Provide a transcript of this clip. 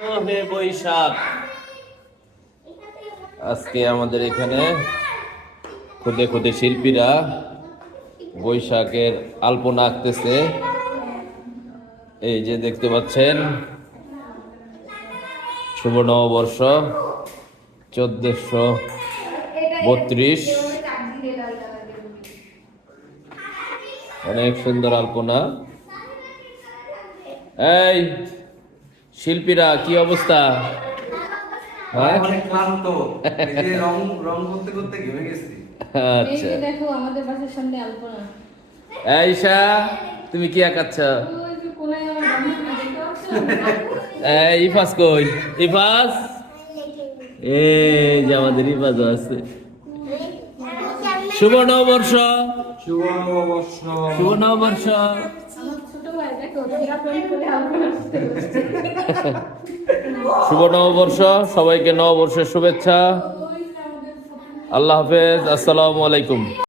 হে বৈশাখ, আজকে আমাদের এখানে খুদে খুদে শিল্পীরা বৈশাখের আলপনা আঁকতেছে। এই যে দেখতে পাচ্ছেন, শুভ নববর্ষ 1432। অনেক সুন্দর আলপনা। এই শিল্পীরা, কি অবস্থা? অনেক ক্লান্ত, এই যে রং করতে করতে ঘেমে গেছি। আচ্ছা, দেখো আমাদের বাসার সামনে আলপনা। আয়েশা, তুমি কি আঁকাচ্ছ? ওই যে কোনায় আমার বান্ধবী দেখতে পাচ্ছ? এই ইফাস কই? ইফাস, এই যে আমাদের ইফাস আছে। শুভ নববর্ষ, শুভ নববর্ষ। শুভ নববর্ষ। আমার ছোট ভাই দেখো ঘোড়া প্রেম করে আলপনা করতে বসছে। শুভ নববর্ষ, সবাইকে নববর্ষের শুভেচ্ছা। ওই যে আমাদের আল্লাহ হাফেজ, আসসালামু আলাইকুম।